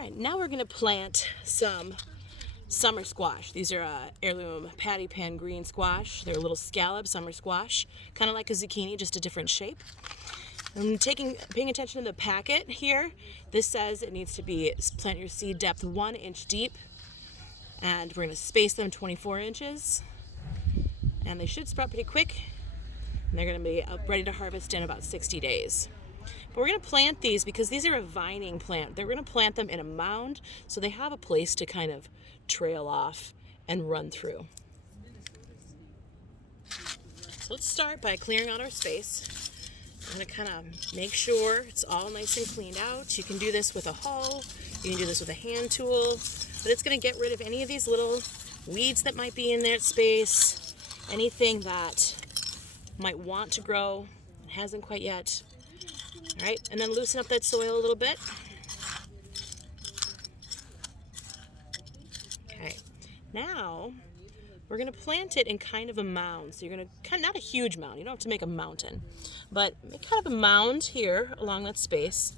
All right, now we're going to plant some summer squash. These are heirloom patty pan green squash. They're a little scallop summer squash, kind of like a zucchini, just a different shape. I'm paying attention to the packet here. This says it needs to be plant your seed depth 1 inch deep, and we're going to space them 24 inches. And they should sprout pretty quick, and they're going to be ready to harvest in about 60 days. But we're going to plant these because these are a vining plant. They're going to plant them in a mound so they have a place to kind of trail off and run through. So let's start by clearing out our space. I'm going to kind of make sure it's all nice and cleaned out. You can do this with a hoe, you can do this with a hand tool, but it's going to get rid of any of these little weeds that might be in that space, anything that might want to grow and hasn't quite yet. All right, and then loosen up that soil a little bit. Okay, now we're going to plant it in kind of a mound. So you're going to, not a huge mound, you don't have to make a mountain, but make kind of a mound here along that space.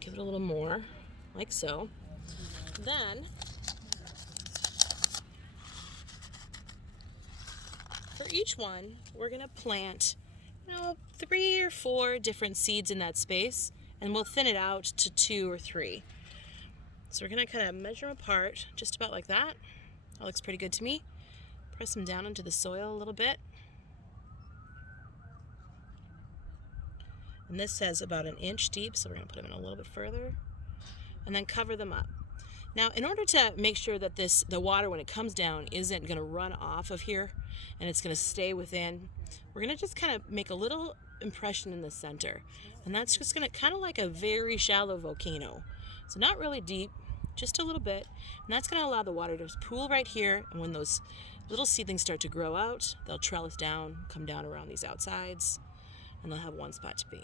Give it a little more, like so. Then, for each one, we're going to plant 3 or 4 different seeds in that space, and we'll thin it out to 2 or 3. So we're going to kind of measure them apart, just about like that. That looks pretty good to me. Press them down into the soil a little bit. And this says about 1 inch deep, so we're going to put them in a little bit further. And then cover them up. Now, in order to make sure that the water, when it comes down, isn't going to run off of here and it's going to stay within, we're going to just kind of make a little impression in the center. And that's just going to kind of like a very shallow volcano. So not really deep, just a little bit. And that's going to allow the water to pool right here. And when those little seedlings start to grow out, they'll trellis down, come down around these outsides, and they'll have one spot to be.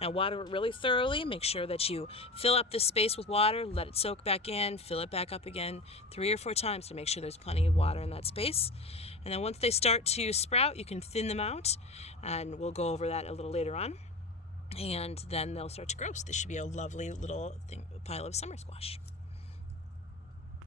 Now water it really thoroughly. Make sure that you fill up this space with water, let it soak back in, fill it back up again 3 or 4 times to make sure there's plenty of water in that space. And then once they start to sprout, you can thin them out, and we'll go over that a little later on. And then they'll start to grow. So this should be a lovely little pile of summer squash.